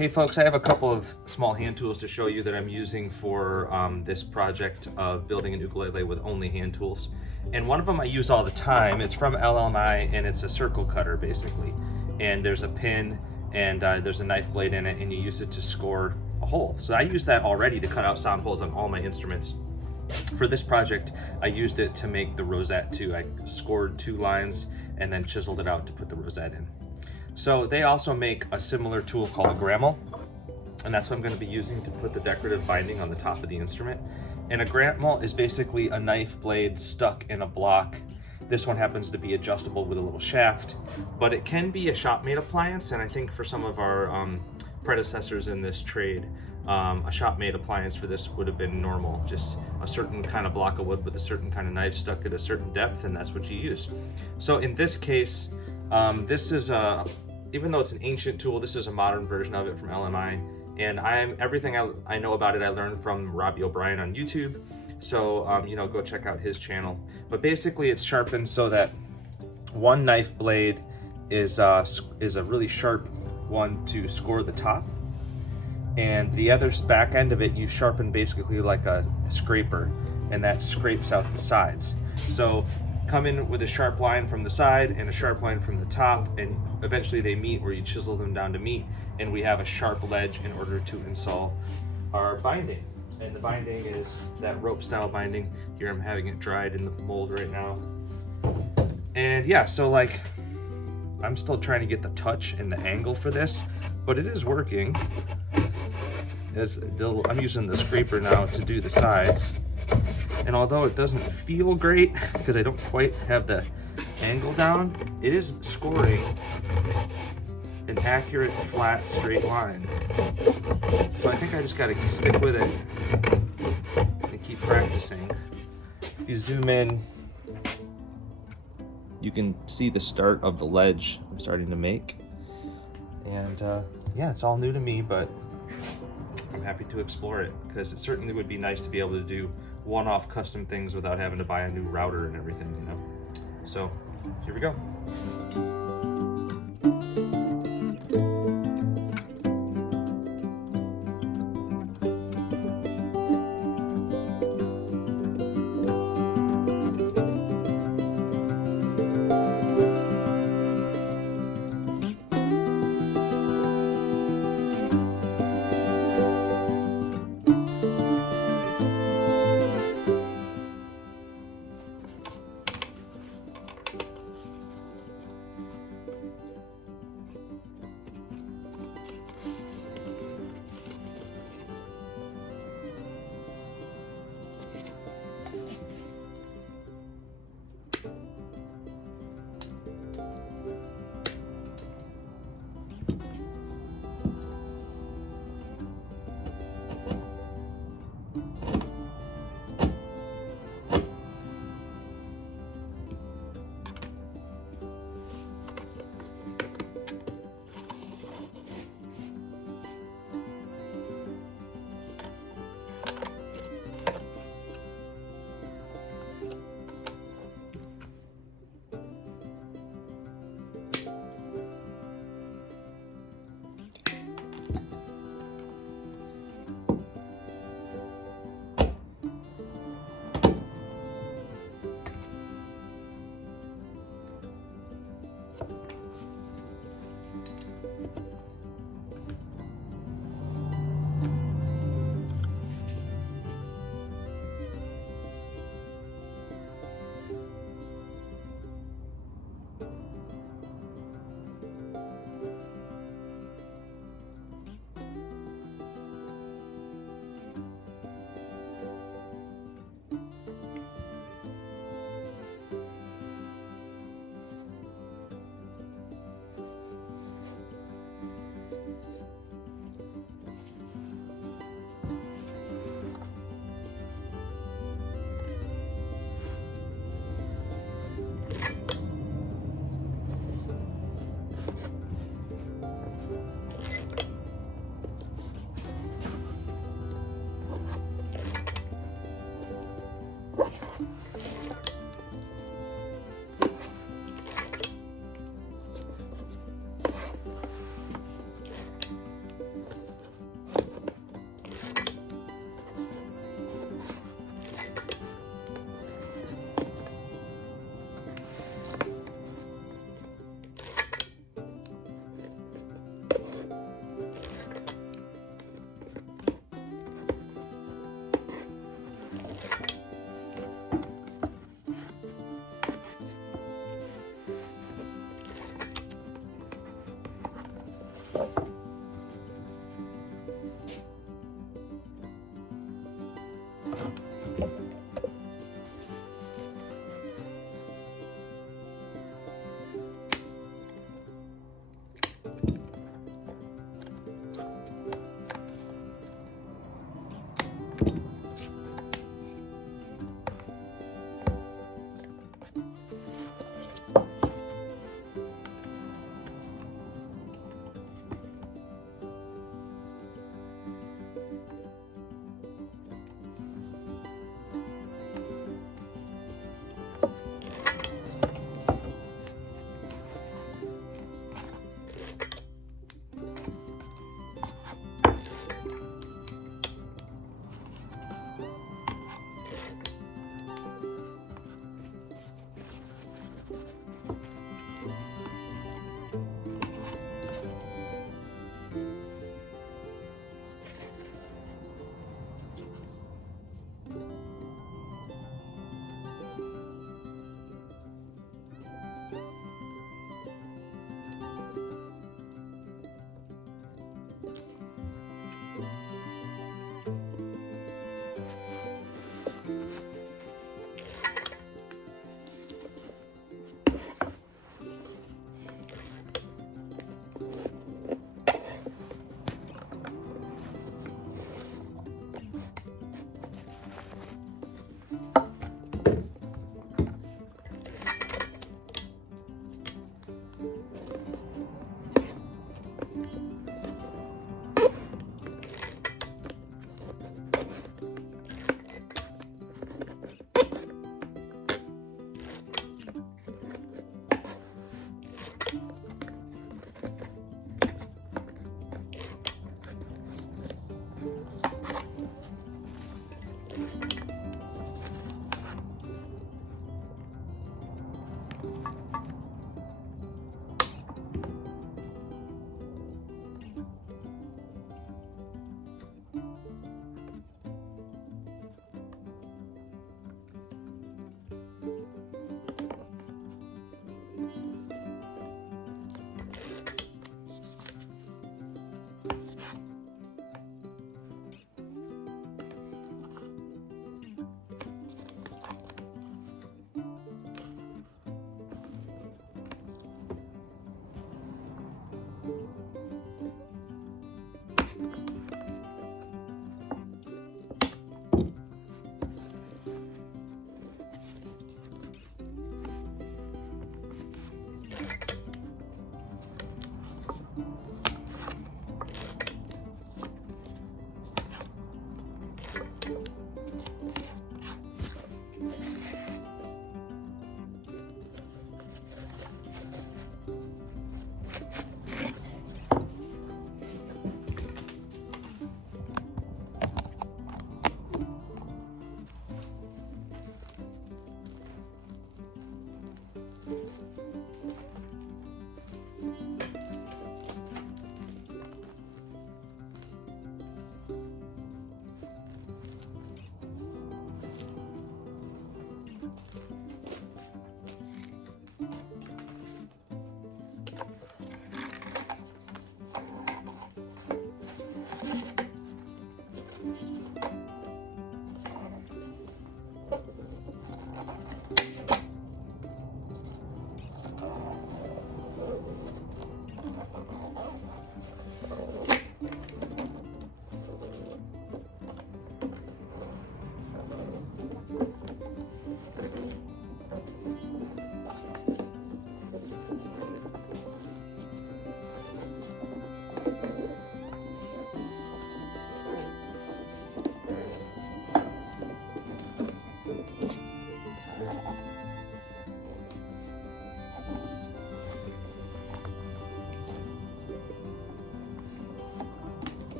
Hey folks, I have a couple of small hand tools to show you that I'm using for this project of building an ukulele with only hand tools. And one of them I use all the time. It's from LMI and it's a circle cutter basically. And there's a pin and there's a knife blade in it and you use it to score a hole. So I use that already to cut out sound holes on all my instruments. For this project, I used it to make the rosette too. I scored 2 lines and then chiseled it out to put the rosette in. So they also make a similar tool called a grammel, and that's what I'm going to be using to put the decorative binding on the top of the instrument. And a grammel is basically a knife blade stuck in a block. This one happens to be adjustable with a little shaft, but it can be a shop-made appliance, and I think for some of our predecessors in this trade, a shop-made appliance for this would have been normal, just a certain kind of block of wood with a certain kind of knife stuck at a certain depth, and that's what you use. So in this case, this is even though it's an ancient tool, this is a modern version of it from LMI, and everything I know about it I learned from Robbie O'Brien on YouTube. So you know, go check out his channel. But basically, it's sharpened so that one knife blade is a really sharp one to score the top, and the other back end of it you sharpen basically like a scraper, and that scrapes out the sides. So come in with a sharp line from the side and a sharp line from the top, and eventually they meet where you chisel them down to meet, and we have a sharp ledge in order to install our binding. And the binding is that rope style binding. Here I'm having it dried in the mold right now. And yeah, so like I'm still trying to get the touch and the angle for this, but it is working. I'm using the scraper now to do the sides. And although it doesn't feel great because I don't quite have the angle down, it is scoring an accurate, flat, straight line. So I think I just gotta stick with it and keep practicing. If you zoom in, you can see the start of the ledge I'm starting to make. And yeah, it's all new to me, but I'm happy to explore it because it certainly would be nice to be able to do one-off custom things without having to buy a new router and everything, you know? So here we go. you.